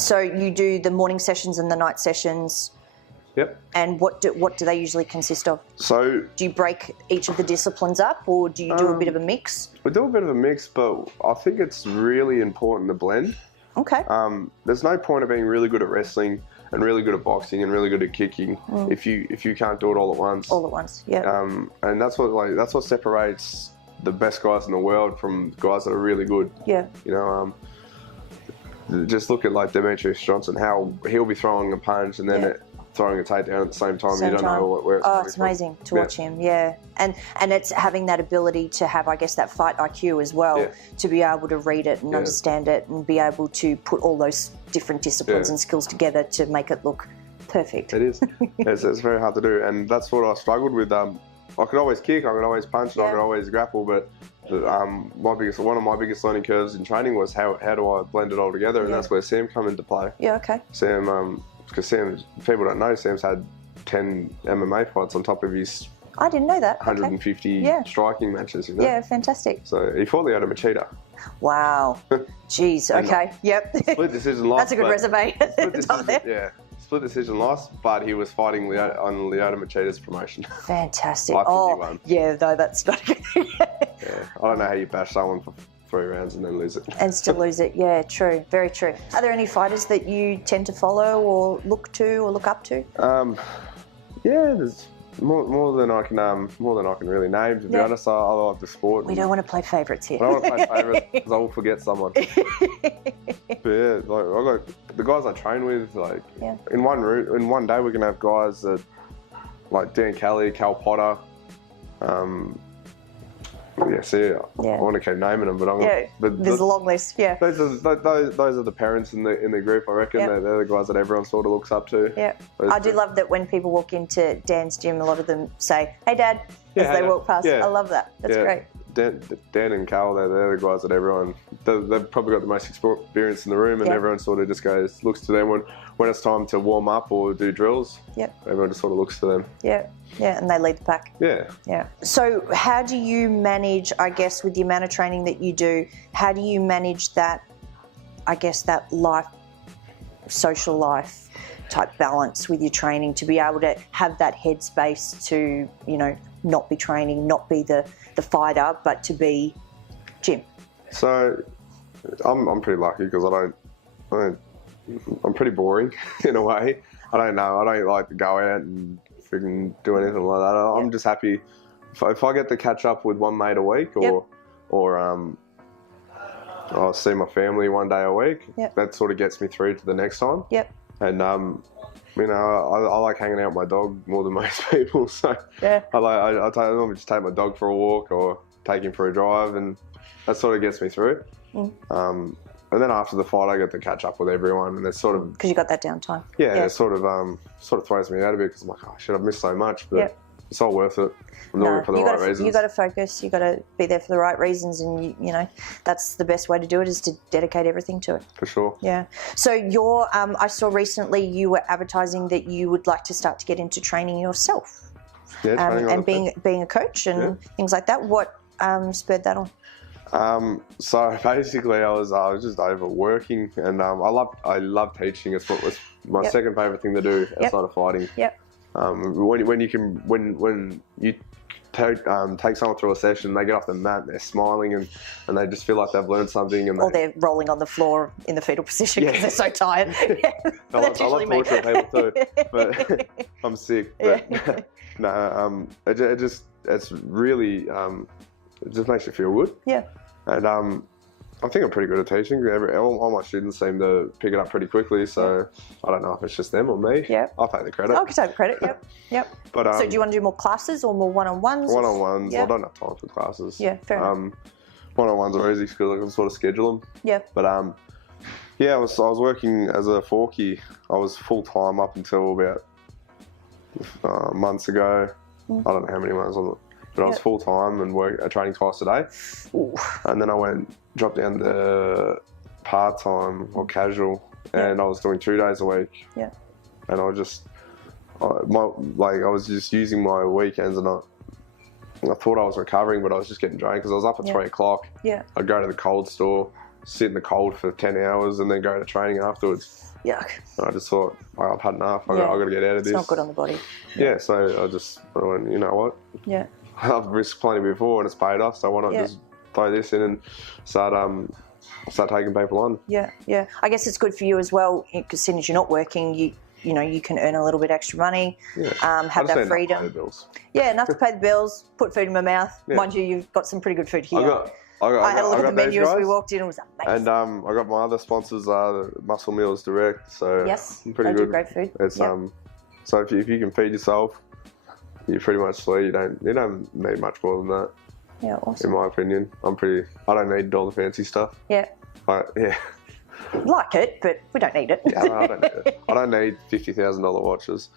So you do the morning sessions and the night sessions. Yep. And what do they usually consist of? So do you break each of the disciplines up, or do you do a bit of a mix? We do a bit of a mix, but I think it's really important to blend. Okay. There's no point of being really good at wrestling and really good at boxing and really good at kicking if you can't do it all at once. All at once, yeah. And that's what separates the best guys in the world from guys that are really good. Yeah. You know, just look at like Demetrius Johnson, how he'll be throwing a punch and then throwing a takedown at the same time. You don't know where it's coming from. It's amazing to watch him, yeah. And it's having that ability to have, I guess, that fight IQ as well, to be able to read it and understand it and be able to put all those different disciplines and skills together to make it look perfect. It is. It's very hard to do, and that's what I struggled with. I could always kick, I could always punch, I could always grapple, but one of my biggest learning curves in training was how do I blend it all together, and that's where Sam come into play. Yeah, okay. Sam, because Sam, people don't know, Sam's had 10 MMA fights on top of his I didn't know that. 150 striking matches. You know? Yeah, fantastic. So he fought Lyoto Machida. Wow. Jeez, okay. Yep. Split decision loss. That's a good resume. Split decision loss, but he was fighting on Lyoto Machida's promotion. Fantastic. 551. Yeah, no, that's not good. Yeah, I don't know how you bash someone for 3 rounds and then lose it. And still lose it, yeah, true, very true. Are there any fighters that you tend to follow or look to or look up to? Yeah, there's more than I can really name. To be honest, I like the sport. We don't want to play favourites here. I don't want to play favourites because I will forget someone. But yeah, like I got the guys I train with. Like in one day we can have guys that like Dan Kelly, Cal Potter. I want to keep naming them, but there's a long list. Yeah, those are the parents in the group. I reckon they're the guys that everyone sort of looks up to. Yeah, I do love that when people walk into Dan's gym, a lot of them say, "Hey, Dad," as they walk past. I love that. That's great. Dan and Cal, they're the guys that everyone, they've probably got the most experience in the room, and everyone sort of just looks to them when it's time to warm up or do drills. Yep. Everyone just sort of looks to them. Yeah, and they lead the pack. Yeah. Yeah. So how do you manage, I guess, with the amount of training that you do, how do you manage that, I guess, that life, social life type balance with your training to be able to have that headspace to, you know, not be training, not be the fighter, but to be Jim? So I'm pretty lucky because I'm pretty boring in a way. I don't like to go out and freaking do anything like that. I'm just happy if I get to catch up with one mate a week or I'll see my family one day a week. That sort of gets me through to the next time. And you know, I like hanging out with my dog more than most people. So I normally just take my dog for a walk or take him for a drive, and that sort of gets me through. And then after the fight, I get to catch up with everyone, and it's sort of because you got that downtime. Yeah, it sort of throws me out a bit because I'm like, oh shit, I've missed so much, but it's all worth it. I'm doing it for the right reasons. You got to focus. You got to be there for the right reasons, and you know that's the best way to do it is to dedicate everything to it. For sure. Yeah. So you're, I saw recently you were advertising that you would like to start to get into training yourself. Yeah, training and being a coach and things like that. What spurred that on? So basically, I was just overworking, and I love teaching. It's what was my second favorite thing to do outside of fighting. When you take someone through a session, they get off the mat, they're smiling and they just feel like they've learned something. Or they're rolling on the floor in the fetal position because they're so tired. I love torturing people too, but I'm sick. But no, it's really it just makes you feel good. Yeah. And I think I'm pretty good at teaching. All my students seem to pick it up pretty quickly, so I don't know if it's just them or me. Yeah. I'll take the credit. I can take the credit, yep. But, so do you want to do more classes or more one-on-ones? One-on-ones. I don't have time for classes. Yeah, fair enough. One-on-ones are easy because I can sort of schedule them. Yeah. But I was working as a forky. I was full-time up until about months ago. I don't know how many months on it. But I was full-time and training twice a day. Ooh. And then I dropped down to part-time or casual, and I was doing 2 days a week. Yeah. And I was just using my weekends, and I thought I was recovering, but I was just getting drained because I was up at 3 o'clock. Yeah. I'd go to the cold store, sit in the cold for 10 hours and then go to training afterwards. Yuck. And I just thought, well, I've had enough. I've got to get out of this. It's not good on the body. Yeah, so I went, you know what? Yeah. I've risked plenty before and it's paid off, so why not just throw this in and start taking people on. Yeah, yeah. I guess it's good for you as well, because as soon as you're not working, you know, you can earn a little bit extra money, have that freedom. Enough to pay the bills. Yeah, enough to pay the bills, put food in my mouth. Yeah. Mind you, you've got some pretty good food here. I had a look at the menu as we walked in. It was amazing. And I got my other sponsors, Muscle Meals Direct. So yes, I'm pretty good. Do great food. It's so if you can feed yourself, you're pretty much sweet. You don't need much more than that. Yeah, awesome. In my opinion, I don't need all the fancy stuff. Yeah. Yeah. Like it, but we don't need it. Yeah, I don't need it. I don't need $50,000 watches.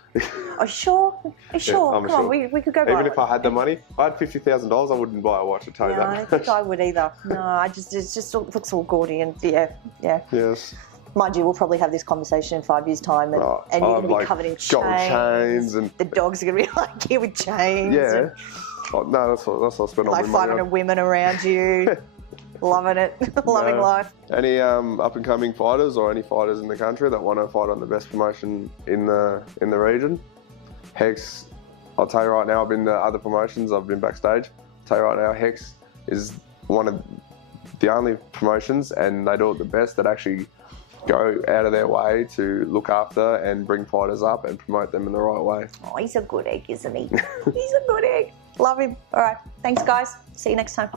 Are you sure? Are you sure? I'm Come sure. on, we could go buy Even if I had the money, if I had $50,000, I wouldn't buy a watch. I tell you that. I don't think I would either. No, it just looks all gaudy and yeah. Yes. Mind you, we'll probably have this conversation in 5 years' time, and you're going to be covered in chains. And the dogs are going to be like here with chains. Yeah. No, that's what I spend on like 500 women around you. Loving it, loving life. Any up and coming fighters or any fighters in the country that want to fight on the best promotion in the region? Hex, I'll tell you right now, I've been to other promotions, I've been backstage. I'll tell you right now, Hex is one of the only promotions, and they do it the best, that actually go out of their way to look after and bring fighters up and promote them in the right way. Oh, he's a good egg, isn't he? He's a good egg. Love him. All right, thanks guys. See you next time.